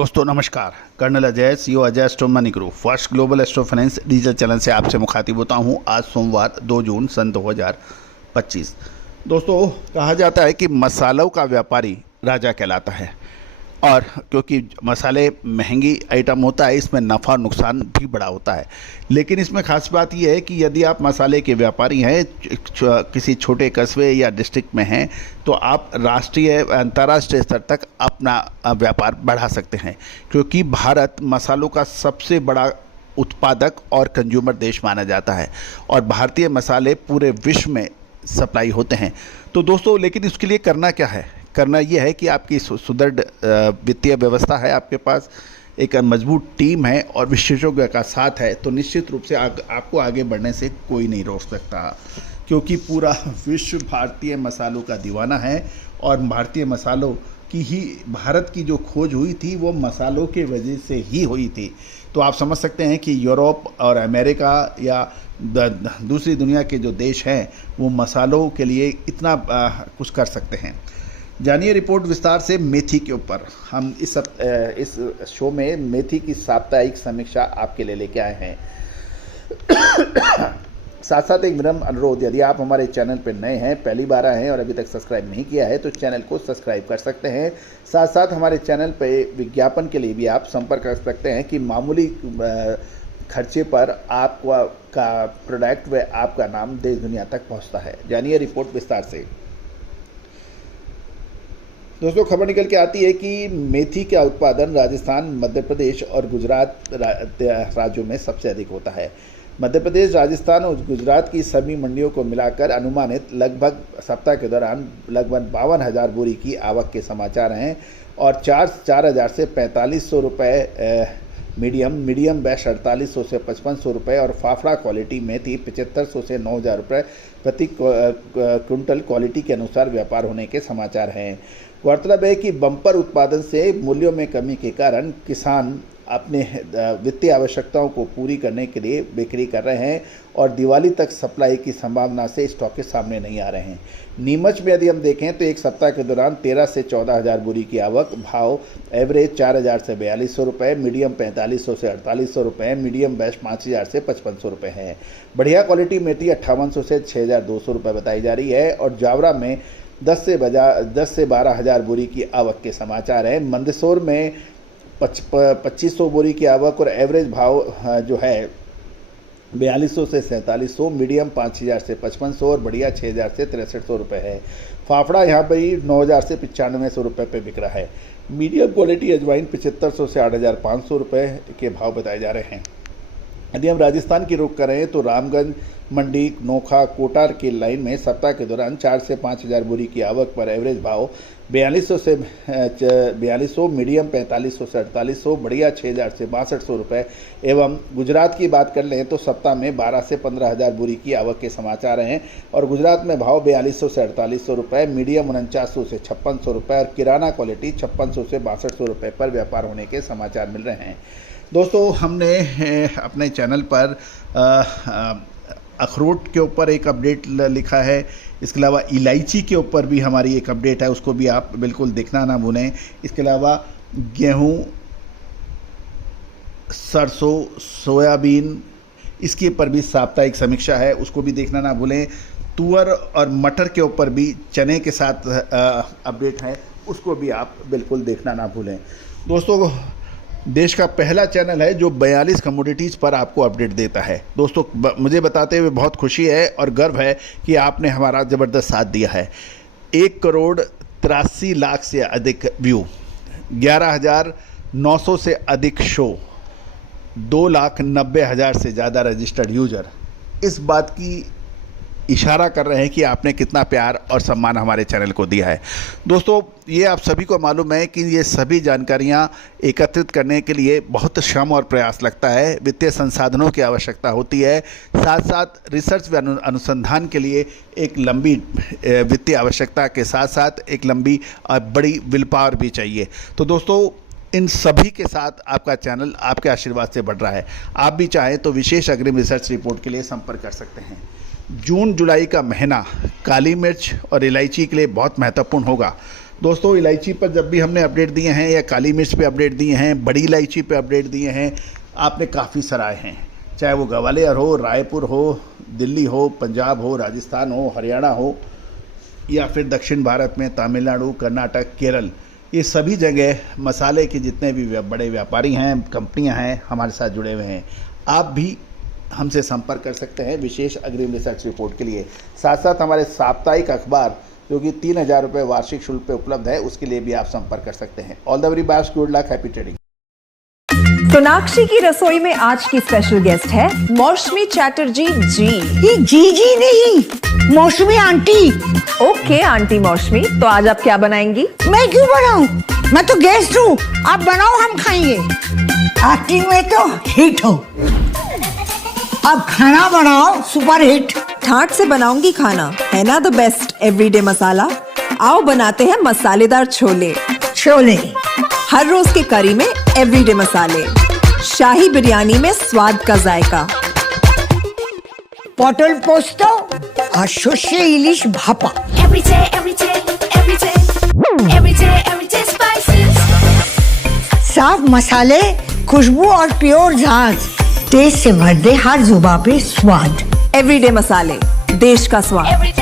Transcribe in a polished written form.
दोस्तों नमस्कार। Colonel Ajay, CEO Ajay astro money group first global astro finance digital channel से आपसे मुखातिब होता हूं। आज सोमवार 2 जून सन 2025। दोस्तों कहा जाता है कि मसालों का व्यापारी राजा कहलाता है, और क्योंकि मसाले महंगी आइटम होता है, इसमें नफ़ा नुकसान भी बड़ा होता है। लेकिन इसमें खास बात यह है कि यदि आप मसाले के व्यापारी हैं, किसी छोटे कस्बे या डिस्ट्रिक्ट में हैं, तो आप राष्ट्रीय अंतर्राष्ट्रीय स्तर तक अपना व्यापार बढ़ा सकते हैं, क्योंकि भारत मसालों का सबसे बड़ा उत्पादक और कंज्यूमर देश माना जाता है और भारतीय मसाले पूरे विश्व में सप्लाई होते हैं। तो दोस्तों लेकिन इसके लिए करना क्या है? करना यह है कि आपकी सुदृढ़ वित्तीय व्यवस्था है, आपके पास एक मजबूत टीम है और विशेषज्ञों का साथ है, तो निश्चित रूप से आपको आगे बढ़ने से कोई नहीं रोक सकता, क्योंकि पूरा विश्व भारतीय मसालों का दीवाना है। और भारतीय मसालों की ही भारत की जो खोज हुई थी वो मसालों के वजह से ही हुई थी। तो आप समझ सकते हैं कि यूरोप और अमेरिका या दूसरी दुनिया के जो देश हैं वो मसालों के लिए इतना कुछ कर सकते हैं। जानिए रिपोर्ट विस्तार से मेथी के ऊपर। हम इस शो में मेथी की साप्ताहिक समीक्षा आपके लिए लेके आए हैं। साथ साथ एक विनम्र अनुरोध, यदि आप हमारे चैनल पर नए हैं, पहली बार आए हैं और अभी तक सब्सक्राइब नहीं किया है तो चैनल को सब्सक्राइब कर सकते हैं। साथ साथ हमारे चैनल पर विज्ञापन के लिए भी आप संपर्क कर सकते हैं कि मामूली खर्चे पर आपका प्रोडक्ट व आपका नाम देश दुनिया तक पहुंचता है। जानिए रिपोर्ट विस्तार से। दोस्तों खबर निकल के आती है कि मेथी का उत्पादन राजस्थान, मध्य प्रदेश और गुजरात राज्यों में सबसे अधिक होता है। मध्य प्रदेश, राजस्थान और गुजरात की सभी मंडियों को मिलाकर अनुमानित लगभग सप्ताह के दौरान लगभग 52,000 बोरी की आवक के समाचार हैं और 4,000 से 4,500 रुपये मीडियम बैच 4,800 से 5,500 रुपये और फाफड़ा क्वालिटी मेथी 7,500 से 9,000 रुपये प्रति क्विंटल क्वालिटी के अनुसार व्यापार होने के समाचार हैं। गौरतलब है कि बम्पर उत्पादन से मूल्यों में कमी के कारण किसान अपने वित्तीय आवश्यकताओं को पूरी करने के लिए बिक्री कर रहे हैं और दिवाली तक सप्लाई की संभावना से स्टॉक सामने नहीं आ रहे हैं। नीमच में यदि हम देखें तो एक सप्ताह के दौरान 13 से 14,000 बोरी की आवक, भाव एवरेज 4,000 से 4,200 रुपये, मीडियम 4,500 से 4,800 रुपये, मीडियम बैच 5,000 से 5,500 रुपये है। बढ़िया क्वालिटी मेथी 5,800 से 6,200 रुपये बताई जा रही है और जावरा में 10 से 12,000 बोरी की आवक के समाचार हैं। मंदसौर में 2,500 बोरी की आवक और एवरेज भाव जो है 4,200 से 4,700, मीडियम 5,000 से 5,500 और बढ़िया 6,000 से 6,300 रुपये है। फाफड़ा यहाँ पर ही 9,000 से 9,500 रुपये पे बिक रहा है। मीडियम क्वालिटी अजवाइन 7,500 से 8,500 रुपये के भाव बताए जा रहे हैं। यदि हम राजस्थान की रुख करें तो रामगंज मंडी, नोखा, कोटार की लाइन में सप्ताह के दौरान 4 से 5,000 बोरी की आवक पर एवरेज भाव 4,200 से 4,200, मीडियम 4,500 से 4,800, बढ़िया 6,000 से 6,200 रुपये। एवं गुजरात की बात कर लें तो सप्ताह में 12 से 15,000 बोरी की आवक के समाचार हैं और गुजरात में भाव 4,200 से 4,800 रुपये, मीडियम 4900 से 5,600 रुपये और किराना क्वालिटी 5,600 से 6,200 रुपये पर व्यापार होने के समाचार मिल रहे हैं। दोस्तों हमने अपने चैनल पर अखरोट के ऊपर एक अपडेट लिखा है, इसके अलावा इलायची के ऊपर भी हमारी एक अपडेट है, उसको भी आप बिल्कुल देखना ना भूलें। इसके अलावा गेहूं, सरसों, सोयाबीन, इसके ऊपर भी साप्ताहिक समीक्षा है, उसको भी देखना ना भूलें। तुअर और मटर के ऊपर भी चने के साथ अपडेट है, उसको भी आप बिल्कुल देखना ना भूलें। दोस्तों देश का पहला चैनल है जो 42 कमोडिटीज़ पर आपको अपडेट देता है। दोस्तों मुझे बताते हुए बहुत खुशी है और गर्व है कि आपने हमारा ज़बरदस्त साथ दिया है। 1,83,00,000 से अधिक व्यू, 11,900 से अधिक शो, 2,90,000 से ज़्यादा रजिस्टर्ड यूजर इस बात की इशारा कर रहे हैं कि आपने कितना प्यार और सम्मान हमारे चैनल को दिया है। दोस्तों ये आप सभी को मालूम है कि ये सभी जानकारियां एकत्रित करने के लिए बहुत श्रम और प्रयास लगता है, वित्तीय संसाधनों की आवश्यकता होती है, साथ साथ रिसर्च व अनुसंधान के लिए एक लंबी वित्तीय आवश्यकता के साथ साथ एक लंबी बड़ी विल पावर भी चाहिए। तो दोस्तों इन सभी के साथ आपका चैनल आपके आशीर्वाद से बढ़ रहा है। आप भी चाहें तो विशेष अग्रिम रिसर्च रिपोर्ट के लिए संपर्क कर सकते हैं। जून जुलाई का महीना काली मिर्च और इलायची के लिए बहुत महत्वपूर्ण होगा। दोस्तों, इलायची पर जब भी हमने अपडेट दिए हैं या काली मिर्च पे अपडेट दिए हैं, बड़ी इलायची पे अपडेट दिए हैं, आपने काफ़ी सराहे हैं। चाहे वो ग्वालियर हो, रायपुर हो, दिल्ली हो, पंजाब हो, राजस्थान हो, हरियाणा हो या फिर दक्षिण भारत में तमिलनाडु, कर्नाटक, केरल, ये सभी जगह मसाले के जितने भी बड़े व्यापारी हैं, कंपनियां हैं, हमारे साथ जुड़े हुए हैं। आप भी हमसे संपर्क कर सकते हैं विशेष अग्रिम रिसर्च रिपोर्ट के लिए। साथ साथ हमारे साप्ताहिक अखबार जो कि 3000 रुपये वार्षिक शुल्क पे उपलब्ध है, उसके लिए भी आप संपर्क कर सकते हैं। All the very best, good luck, happy trading. Sonakshi की रसोई में आज की स्पेशल गेस्ट है मौसमी चैटर्जी जी। ये जी नहीं, मौसमी आंटी। ओके आंटी मौसमी, तो आज आप क्या बनाएंगी? मैं क्यों बनाऊं? मैं तो गेस्ट हूँ, आप बनाओ, हम खाएंगे। एक्टिंग में तो हिट हो, अब खाना बनाओ सुपर हिट। ठाट से बनाऊंगी खाना, है ना द बेस्ट एवरीडे मसाला। आओ बनाते हैं मसालेदार छोले। छोले हर रोज के करी में एवरीडे मसाले, शाही बिरयानी में स्वाद का जायका। पटल पोस्तो और सर्षे इलिश भापा। साफ मसाले, खुशबू और प्योर झांझ, टेस्ट से भर दे हर जुबान पे स्वाद। एवरीडे मसाले, देश का स्वाद।